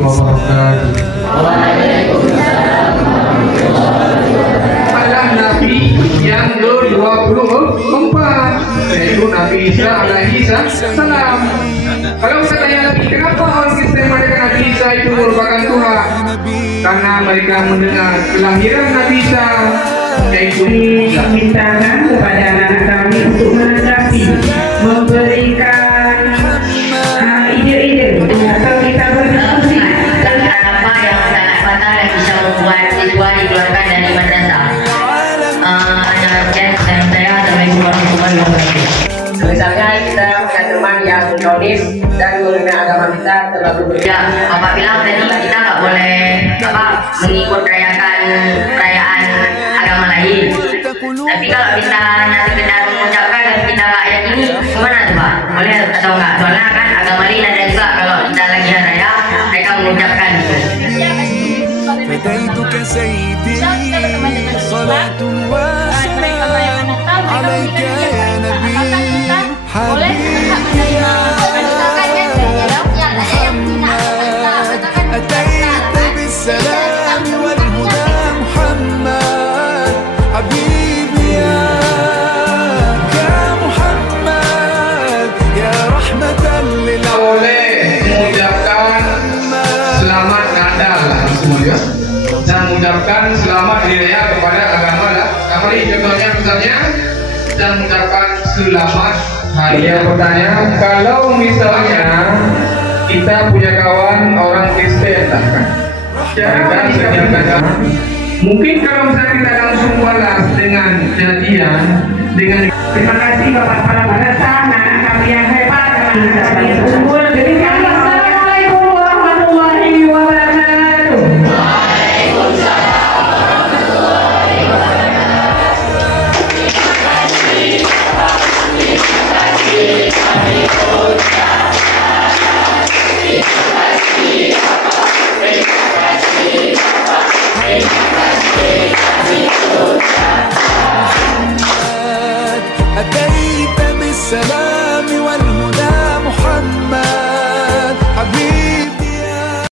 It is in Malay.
wabarakatuh. Adalah Nabi yang ke-24, yaitu Nabi Isa alaihi salam. Kalau kita tanya lagi, kenapa orang Kristen mengatakan Nabi Isa itu merupakan Tuhan? Karena mereka mendengar kelahiran Nabi Isa, yaitu mintakan kepada anak-anak kami untuk menanggapi, memberikan ide-ide atau kita berdiskusi tentang apa yang sangat fatal yang bisa membuat siswa dikeluarkan dari madrasah. Dan saya Assalamualaikum warahmatullahi wabarakatuh. misalnya kita punya teman yang nonis dan mengenai agama kita terlalu berbeda. Ya, Bapak bilang tadi kita nggak boleh mengikut perayaan agama lain. Tapi kalau kita hanya sekedar mengucapkan dan kita nggak yakini, gimana tuh Pak? Boleh atau enggak? Soalnya kan agama lain ada juga kalau kita lagi hari raya mereka mengucapkan gitu. فديتك سيدي صلاة وسلام عليك يا نبي حبيبي يا محمد أتيت بالسلام والهدى محمد حبيبي يا محمد يا رحمة mengucapkan selamat hari raya kepada agama lain. Contohnya misalnya kita mengucapkan selamat hari raya. Pertanyaan, kalau misalnya kita punya kawan orang Kristen, mungkin kalau misalnya kita langsung balas dengan jadian dengan Terima kasih Bapak para madrasah, anak kami yang hebat, kami unggul. Jadi kami